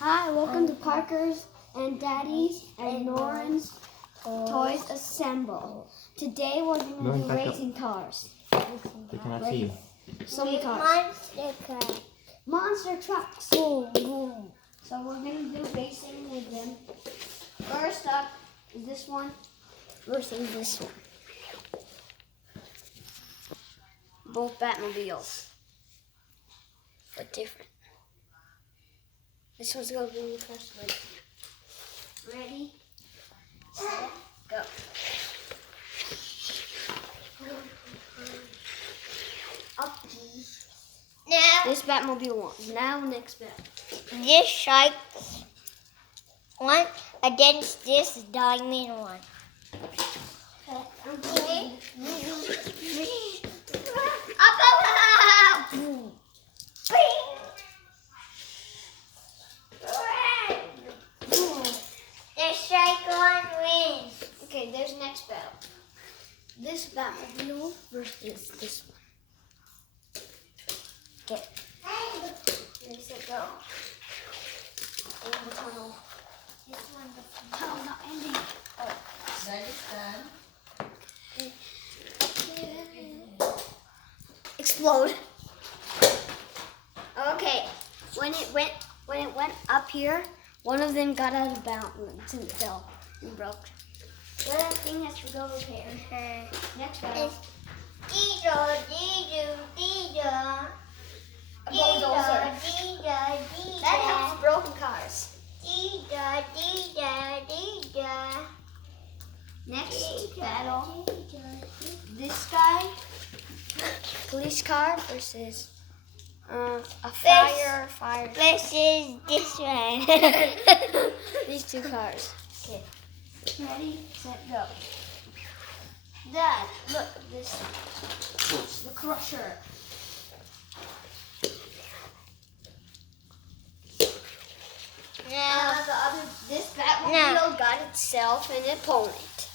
Hi, welcome to Parker's and Daddy's and Noren's Toys Assemble. Today we're going to do racing cars. They cannot see you. So many cars. Monster truck. Monster trucks. Boom, boom. So we're going to do racing with them. First up is this one versus this one. Both Batmobiles, but different. This one's going to be the first race. Ready, set, go. Up. Now, This Batmobile won. Now next battle. this shark one against this diamond one. The shark one wins. Okay, there's next battle. This Batmobile versus this one. Okay. Ready, set, go. In the tunnel. Tunnel not ending. Explode. Okay. When it went up here, one of them got out of balance and fell and broke. The other thing has to go repaired. Next battle. A bulldozer. That helps broken cars. Next battle. This guy, police car versus a fire. This is this one. These two cars. Okay. Ready, set, go. Dad, look, this the Crusher. Now, This Batmobile got itself an opponent.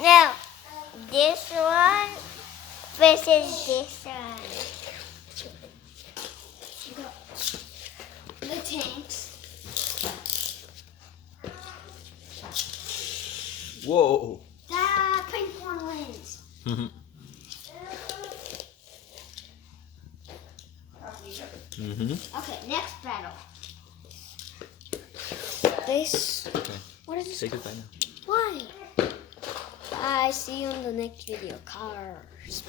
now, this one versus this one. The tanks. Whoa. Ah, pink one wins. Okay, next battle. This. Okay. What is Say this? goodbye now. Why? I see you in the next video. Cars.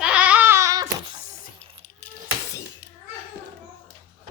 Ah!